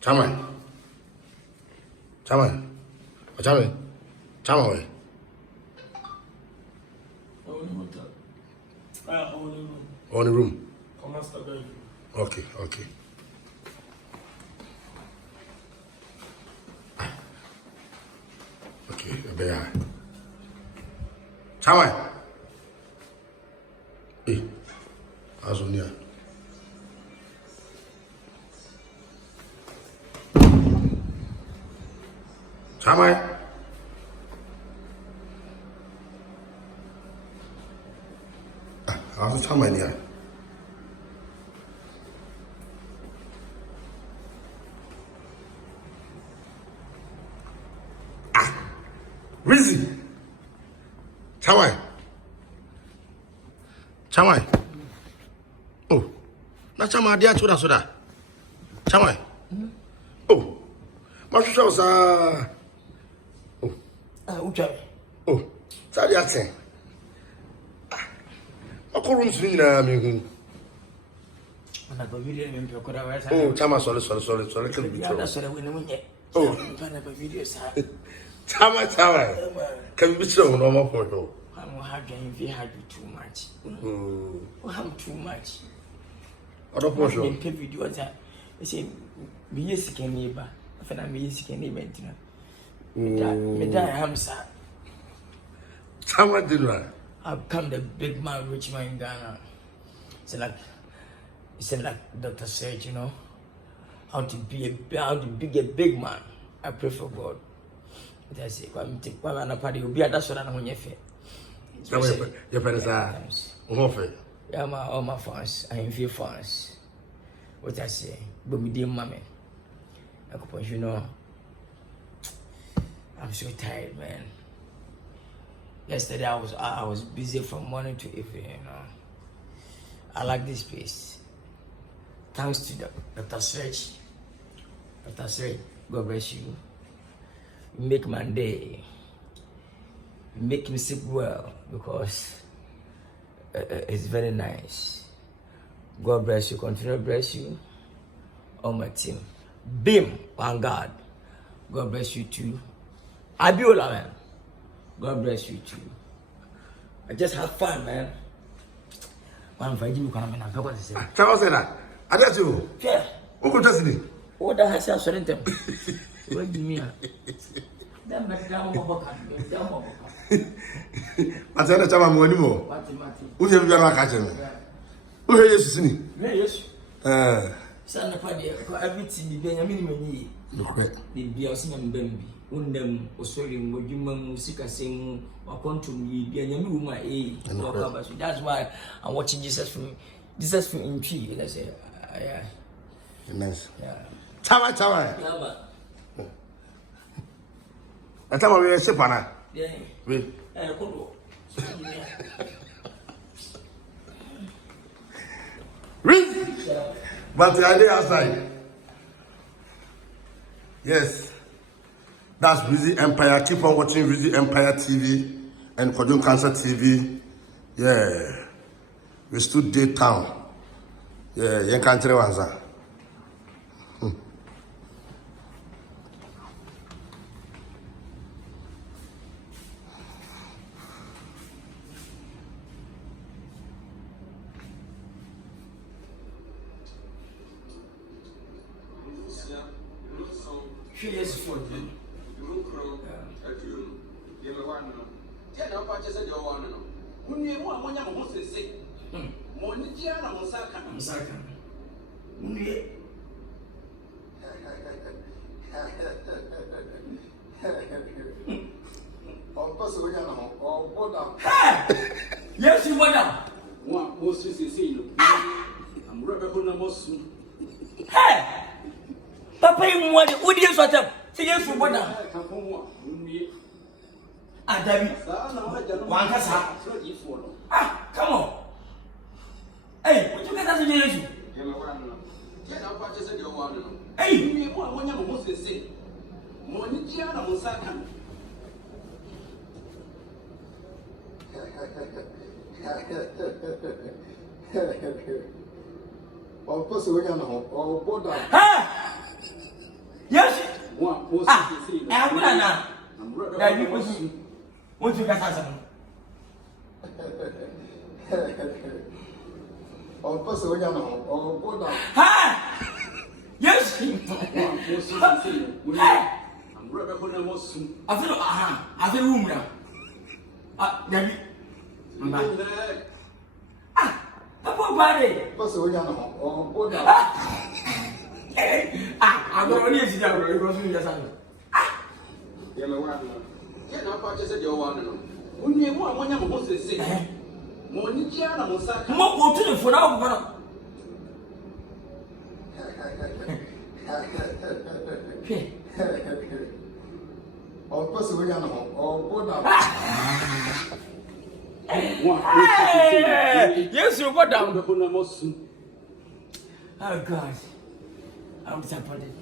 Chairman. Only room. Okay. Okay, there. Chairman. Hey, how's on here? Chairman. How's the chairman here? Weezy. Chawai. Oh. Na chama dia choda soda. Chawai. Oh. Mashu sa. Oh. Ucha. Oh. Sa dia ten. Akorum sini na mi hu. Ana ba video mi pe ko da wa sa. Oh, chama sorry ke bi Ya da sore we ne munye. Oh. Ana ba video sa. Chama. Can you be sure no more for you? I'm having if you had too much. I'm too much. Other portion. In video that I say me yes can neighbor. If I me yes can neighbor me that I'm sad. Chama dinner. I've come the big man, rich man in Ghana. It's like Dr. said, you know, how to be a big man. I pray for God. That's it. Kwa na party obi adaso na ho nyefe. Your parents are omofe. Yeah, all my fans, I am few fans. What I say, but me dear mommy. You know, I'm so tired, man. Yesterday I was busy from morning to evening, you know. I like this place. Thanks to Dr. Stretch. Dr. Stretch, God bless you. Make my day, make me sleep well because it's very nice. God bless you, continue to bless you, all my team. Beam, on God, God bless you too. Abiola, man, God bless you too. I just have fun, man. Man, if I give you come in, I forgot to say. Charles said that. I got you. Yeah. Who could just me? What the hell is that? Sorry, them. What do you mean? I said that I'm going to go. Who's your catcher? Who is you? Yes. Son of a everything be a minimum. The Biasim Bambi, Undam, Osorium, Woduman, Musika sing, or come to me, be a new my age. That's why I'm watching Jesus from in tree. I say, yeah. Nice. Yeah. Chama. I tell you, we're Pana. Yeah. Wait. Read. But the idea outside. Yes. That's Weezy Empire. Keep on watching Weezy Empire TV and Kwadwo Nkansah TV. Yeah. We stood day town. Yeah, young country ones. She is for you. Yes, you went down. What most is I'm ready. Hey! Papa, you want what do you sort of? See you for what now? Ah, David. Ah, come on. Hey, what you get as a generation? Hey, I'm gonna. That you want to get us. Oh, person, we are not. Oh, go down. Ha! Yes. I feel room now. David. Papa body. Person, we are not. Oh, go down. I'm not only sitting down because we just have. Yeah, my wife. Yeah, now I just said you want to know. When you want, when you're supposed to say, Money, Jana, Mosaka. More to the for now. Oh, person, we are not. Oh, go down. Yes, you go down. Oh, God. I'm disappointed.